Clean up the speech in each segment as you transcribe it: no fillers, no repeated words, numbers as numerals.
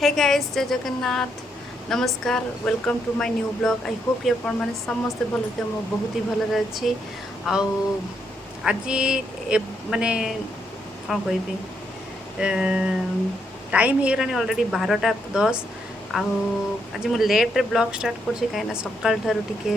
Hey guys Jay Jagannath नमस्कार welcome to my new blog I hope कि आपण माने समस्त भल के मो बहुत ही भल अच्छी आज माने कौन कहबी टाइम हो गलानी ऑलरेडी 12:10 आज मु लेट रे ब्लॉग स्टार्ट कर कहीं सकाल ठारू टिके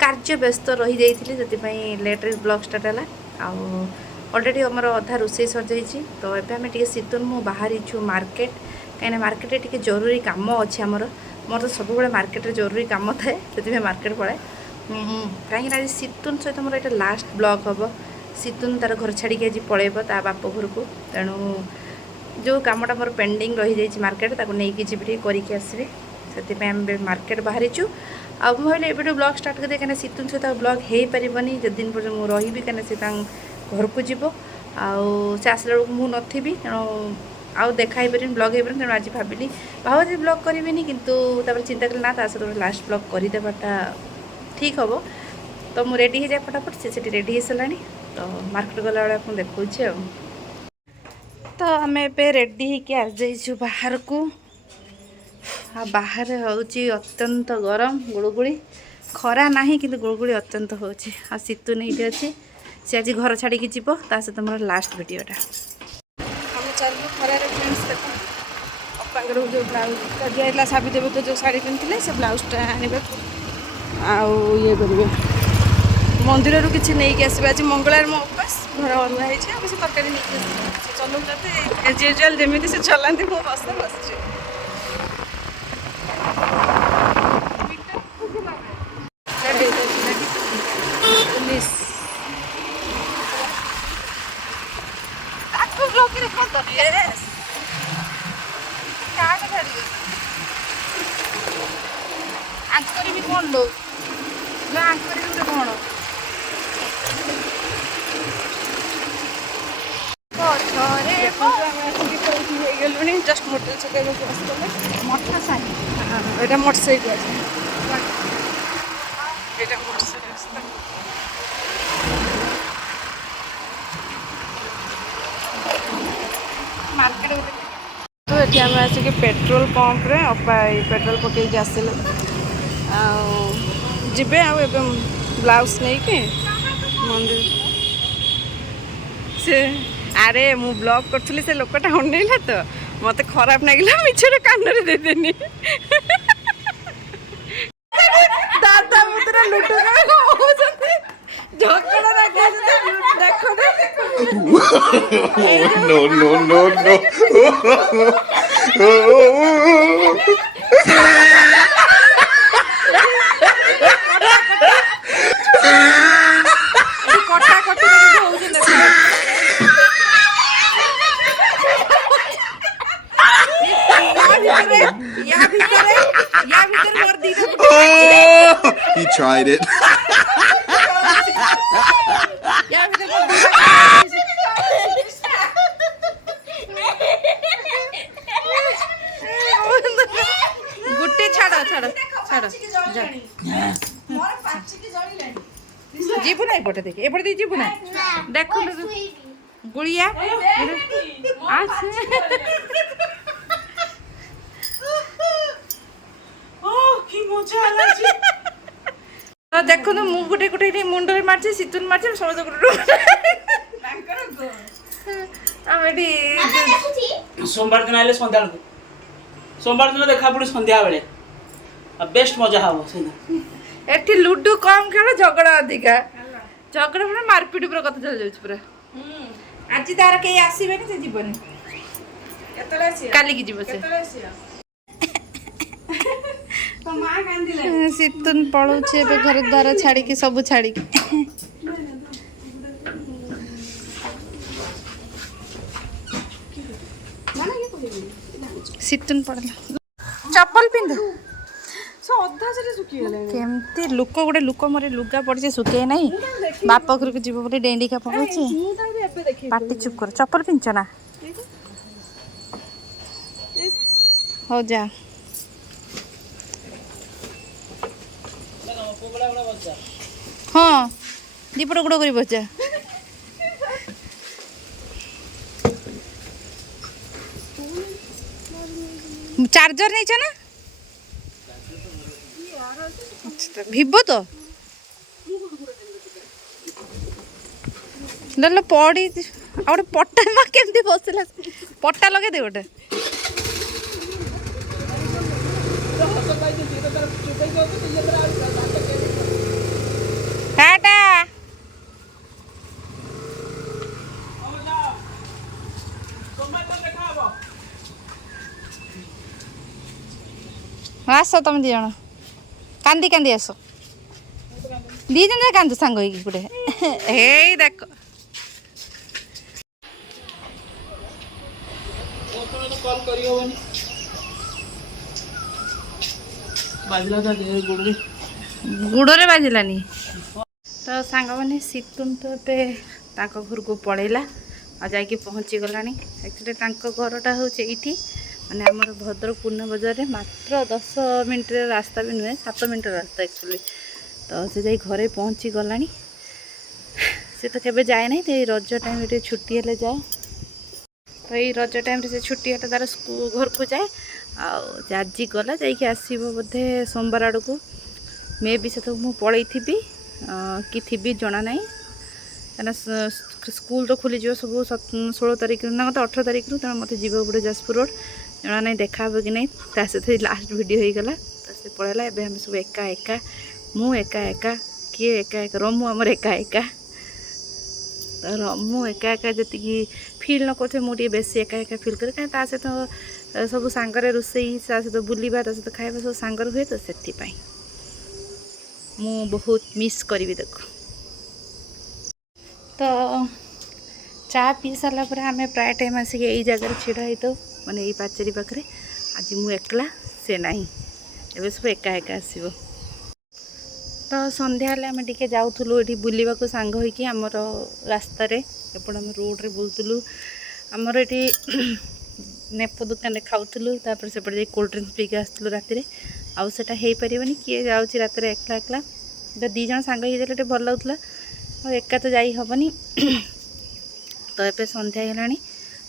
कार्य व्यस्त रही जाइए से लेट रे ब्लॉग स्टार्ट है ऑलरेडी आमर अधा रोसे सर जाइए तो ये आम टे शीतुन मु बाहरी छु मार्केट कहीं मार्केट टे जरूरी कम अच्छे आमर मोर तो सब मार्केट रे जरूरी कम थाए से मार्केट पड़े कहीं आज शीतुन सहित मोर ये लास्ट ब्लॉग हम शीतुन तार घर छाड़ी आज पलैब ता बाप घर को तेणु जो कमटा मोर पेंडिंग रही जाइए मार्केट ताको नहीं जी करके आसबि से आम मार्केट बाहरी छु आ भाई एबे ब्लॉग स्टार्ट कर कहीं शीतुन सहित ब्लॉग हो पारनी जो दिन पर्यटन मुझे रही कहीं से घर को जीव से आसला बेलू मुझे नी तेणु आउ देखा पारे ब्लॉग हो पारे तेणु आज भाविली भाव ब्लॉग करी कितु चिंता कली ना सहित लास्ट ब्लॉग करदेटा ठीक हम तो मुझे रेडी हो जाए फटाफट से रेडी हो सारा तो मार्केट गला बेले आपको देखा तो आम ए रेडी हो बाहर को बाहर हूँ अत्यंत गरम गुड़गुड़ी खरा ना कि गुड़गुड़ी अत्यंत हो शीतु नहीं अच्छी सी आज घर छाड़ी जीव ता सहित मोर लास्ट वीडियोटा हम चलू खरार फ्रेंड्स देख अपांगर जो ब्लाउज दिया साबिदेवी तो जो शाढ़ी पिंधे से ब्लाउजटा आने ये करेंगे मंदिर रू किसी नहीं आसवे आज मंगलार मो उपास घर अरुआ है से तरकारी नहीं चलाते एज यूजुआल जमी से चलाते मो बस बस आंकर भी कौन लो आंकर भी कौन गलुणी जस्ट मोटर छक मोटर साइड यहाँ मोटर साइड मार्केट तो ये आम आसिक पेट्रोल पंप रे अपा पेट्रोल पकईक आसिले जीवे आए ब्लाउज नहीं कि मंदिर से अरे मु ब्लॉग करी से लोकटा अनैला तो मत खराब लगे मिछर कान देदेनी दादा मुद्रा लुटु झगड़ा देखो no no no no कटा कटी he tried it गुट्टी छाड़ छाड़ छाड़ जा जीवु ना एपटे देख एपटे जीवु ना देख गुड़िया तो देखो तो मुझे गोटे गोटे मुंडे मार्चे शीतुन मार्चे समझ सोमवार दिन आइले संध्या सोमवार दिन देखा पड़े संध्या बेले बेस्ट मजा हम एठी लुडु कम खेल झगड़ा अधिका झगड़ा पूरा मारपीट पूरा कथा चल जाउछ पूरा आज तार के आसीबेनी से जीवनी केतले आसी काली की जीव से तो मां कांदिले शीतुन पळुछे एबे घर द्वार छाड़ी की सब छाड़ी की शीतुन पड़ला चप्पल पिंध केमती लुक गोटे लुक मोर लुगा पड़े सुखे ना बाप घर को जीव बोले डेंडिका पड़े पाटी चुप कर चप्पल पिंच ना हो जा हाँ दीपट गुड़ कर बचा चार्जर नहीं ना ভিভো তো लो पड़ी गोटे पट्टा माँ केमती बसला पट्टा लगे दे गोटे टाटा आस तुम दी जन कांदी कांदी आस दी जन कांद सांग गोटे हे देख कॉल करी होबनी बाजला था गुड़ गुड़े बाजिलानी तो सांग मैंने सीतुन तो पे घर को पड़ेला आ जाकि पहुँची गलानी एक्चुअली घरटा हूँ ये माने आमर भद्रक पूर्ण बजार में मात्र 10 मिनट रास्ता भी नुहे 7 मिनट रास्ता एक्चुअली तो से जाई घरे पहुँची गलानी से तो केबे जाए ना तो रज टाइम ये छुट्टी हेले जाए तो ये रज टाइम से छुट्टी हेले तार घर को जाए आज गला जाइए आसब बोधे सोमवार आड़ को मे भी से तो मुझे पलि थी कि थी जना ना कहीं स्कूल तो खोली सब 16 तारिख ना तो 18 तारिख रू तेना मत जीव पड़े जाजपुर रोड जना ना देखा हे कि नहीं सहित लास्ट वीडियो हो गला तो से पड़ेगा एवं आम सब एका एका मु एका एका किए एका एका रमु आमर एका एका तो रमु एका एका जी फिल न करते मुझे बेसी एका एका फिल करे कहीं सहित सब सांगरे रोसई सहित बुलवा सहित खाଇବା सब सांगर हुए तो से मु बहुत मिस करी देख तो चा पी सारा पर आम प्राय टाइम आसिक यही जगह छिड़ा ही तो माने यही पाचेरी पाखे आज मु एकला से नहीं एवं सब एका एका आसो तो सन्ध्या आम टे जाऊलु ये बुलवा को सांग होगी आमर रास्त एपट आम रोड्रे बुलूलु आमर ये नेप दुकान खाऊलु सेपटे जा कोल्ड ड्रिंक्स पीके आसलु राति आउ सेटा हो पारनि किए जाऊँगी रात एकला एकला दी जन सांग हो भल लगुला और एका तो जाई हबनी तो ये सन्ध्या है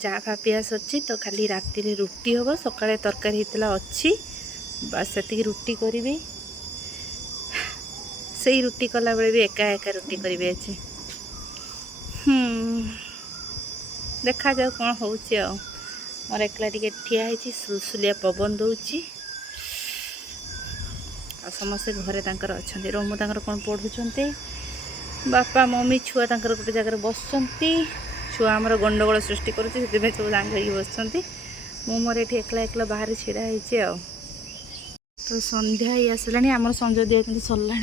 चा फा पियास अच्छी तो खाली राति रे रुटी हम सकाଳେ तरकारी होता अच्छी बस से रुटी करी से रुटी कला बेले भी एका एका रुटी करी अच्छे देखा जाओ कौन हो मोर एकला टे ठिया सुलसुलिया पवन दौची आ समस्ते घरे तांकर अच्छा रोमू तांकर कौन पढ़ुंट बापा मम्मी छुआ तांकर गोटे जगह बसुंट छुआ आमर गंडगोल सृष्टि करुँच सब सांग बसुँच मु मोर ये एकला एकला बाहर छिड़ा आ तो सन्ध्या ही आसला आम संज दिया कि सरला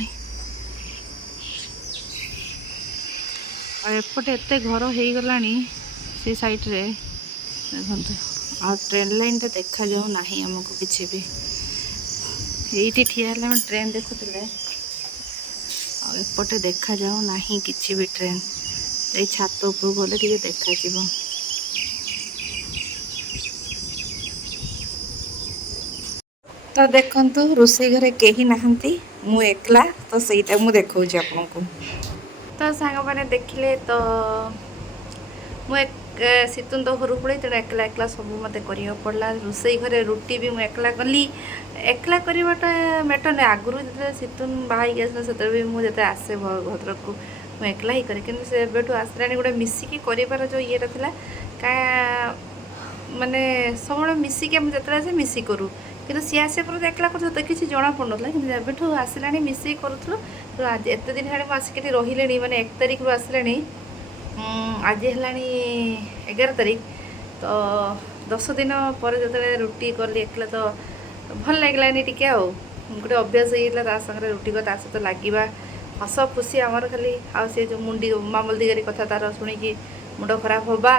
एपटे एत घर हो गला से साइड रे देखते आ ट्रेन लाइन टा देखा जाऊ ना आमको किसी भी ये ठिया ट्रेन देखुले एपटे देखा जाऊ ना कि भी ट्रेन ये छात उपर गले टे देखा तो देखंतु रोसई घरे कहीं नहांती मु एकला तो सहीटा मु देखौ आपन को तो सांग मैंने देखिले तो मु एक सीतुन तो घर पड़े तेना एकला एकला सब मत करिया पड़ला रोसई घरे रुटी भी मु एकला कली एकला करवाटा मैटर नहीं आगु जो सीतुन बाहर आसला से भी मुझे आसे भद्रक को मुझे एकला ही करे कि से आसला गोटे मिसिकी कर जो ये क्या माने सब मिसिकी मुझे आसे मिसी करूँ कि सी आसे पर एकला कर तो किसी जना पड़ना कि आसला मिसिक करूँ तो आज एत दिन है आसिक रही मैंने 1 तारिख रू आसला आज है 11 तारिख तो 10 दिन पर जो रुटी कली एकला तो भल लगलानी टी गोटे अभ्यास होता सागर रुटी का सहित लगे हस खुशी आमर खाली आ जो मुंडी मामल दिगारी कथा तार शुणी मुंड खराब हवा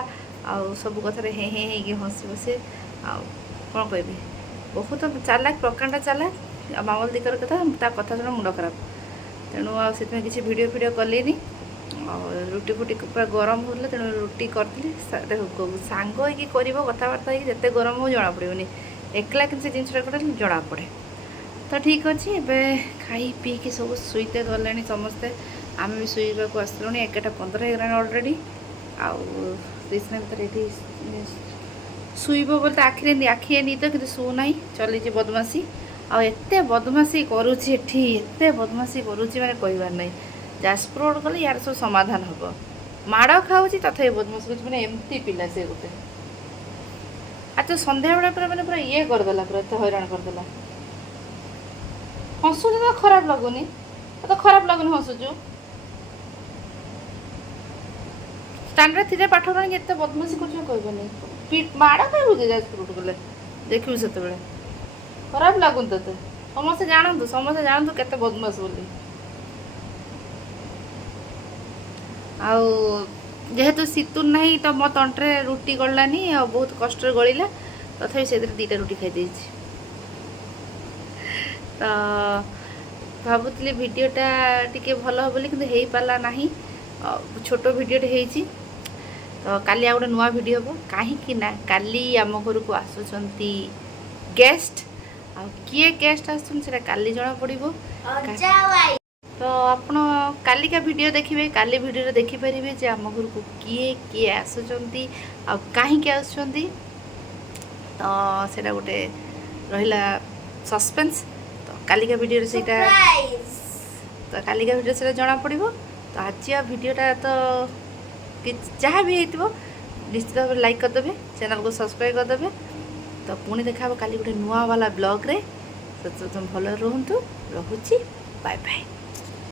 आउ सब कथार हे हे हसी हसी आ कौन कह बहुत चालाक प्रकांड चालाक मामल दिगर कथा कथा शुण मुंड खराब तेणु से किसी वीडियो फीडियो कलेनी रुटी फुटी पूरा गरम होता तेणु रुटी करी सांग हो कथबार्ता होते गरम हो जना पड़ोनी एकला कि जिनसा जना पड़े तो ठीक अच्छे एवं खाई पी कि सब शुईते गले समस्ते आम भी शुवा को आसलु 11:15 हो अलरेडी आउ भर ଶୋଇବ ବୋଲି ତ ଆଖିରେ ନିଦ କିନ୍ତୁ ଶୋଉନାହିଁ, ଚଲେଇଛି ବଦମାସି। ଆଉ ଏତେ ବଦମାସି କରୁଛି ଏଠି, ଏତେ ବଦମାସି କରୁଛି ମାନେ କହିବାର ନାହିଁ। ଯାଜପୁର ରୋଡ଼ ଗଲେ ୟାର ସବୁ ସମାଧାନ ହେବ। ମାଡ଼ ଖାଉଛି ତଥାପି ବଦମାସି କରୁଛି, ମାନେ ଏମିତି ପିଲା ସେ ଗୋଟେ। ଆଉ ତ ସନ୍ଧ୍ୟାବେଳେ ପୁରା ଇଏ କରିଦେଲା, ପୁରା ଏତେ ହଇରାଣ କରିଦେଲା। ହସୁଛୁ ତ ଖରାପ ଲାଗୁନି, ତ ଖରାପ ଲାଗୁନି ହସୁଛୁ। ଷ୍ଟାଣ୍ଡାର୍ଡ ଥିଲେ ପାଠ ପଢ଼ିକି ଏତେ ବଦମାସି କରୁଛୁ କହିବନି। ମାଡ଼ ଖାଇବୁ ଯେ ଯାଜପୁର ରୋଡ଼ ଗଲେ ଦେଖିବୁ ସେତେବେଳେ। ଖରାପ ଲାଗୁନି ତୋତେ? ସମସ୍ତେ ଜାଣନ୍ତୁ କେତେ ବଦମାସ ବୋଲି। ଆଉ ଯେହେତୁ ଶୀତୁନ ନାହିଁ ତ ମୋ ତଣ୍ଟରେ ରୁଟି ଗଳିଲାନି, ଆଉ ବହୁତ କଷ୍ଟରେ ଗଳିଲା, ତଥାପି ସେଥିରେ 2ଟା ରୁଟି ଖାଇଦେଇଛି। ତ ଭାବୁଥିଲି ଭିଡ଼ିଓଟା ଟିକେ ଭଲ ହେବ ବୋଲି, କିନ୍ତୁ ହେଇପାରିଲା ନାହିଁ। ଛୋଟ ଭିଡ଼ିଓଟେ ହେଇଛି। ତ କାଲି ଆଉ ଗୋଟେ ନୂଆ ଭିଡ଼ିଓ ହେବ, କାହିଁକି ନା କାଲି ଆମ ଘରକୁ ଆସୁଛନ୍ତି ଗେଷ୍ଟ। ଆଉ କିଏ ଗେଷ୍ଟ ଆସୁଛନ୍ତି ସେଇଟା କାଲି ଜଣାପଡ଼ିବ। ତ ଆପଣ କାଲିକା ଭିଡ଼ିଓ ଦେଖିବେ, କାଲି ଭିଡ଼ିଓରେ ଦେଖିପାରିବେ ଯେ ଆମ ଘରକୁ କିଏ ଆସୁଛନ୍ତି ଆଉ କାହିଁକି ଆସୁଛନ୍ତି। ତ ସେଇଟା ଗୋଟେ ରହିଲା ସସ୍ପେନ୍ସ। ତ କାଲିକା ଭିଡ଼ିଓରେ ସେଇଟା ଜଣାପଡ଼ିବ। ତ ଆଜି ଭିଡ଼ିଓଟା ତ ଯାହା ବି ହେଇଥିବ ନିଶ୍ଚିତ ଭାବରେ ଲାଇକ୍ କରିଦେବେ, ଚ୍ୟାନେଲକୁ ସବସ୍କ୍ରାଇବ୍ କରିଦେବେ। ତ ପୁଣି ଦେଖା ହେବ କାଲି ଗୋଟେ ନୂଆ ବାଲା ବ୍ଲଗ୍ରେ। ତ ଭଲରେ ରୁହନ୍ତୁ, ରହୁଛି, ବାଏ ବାଏ।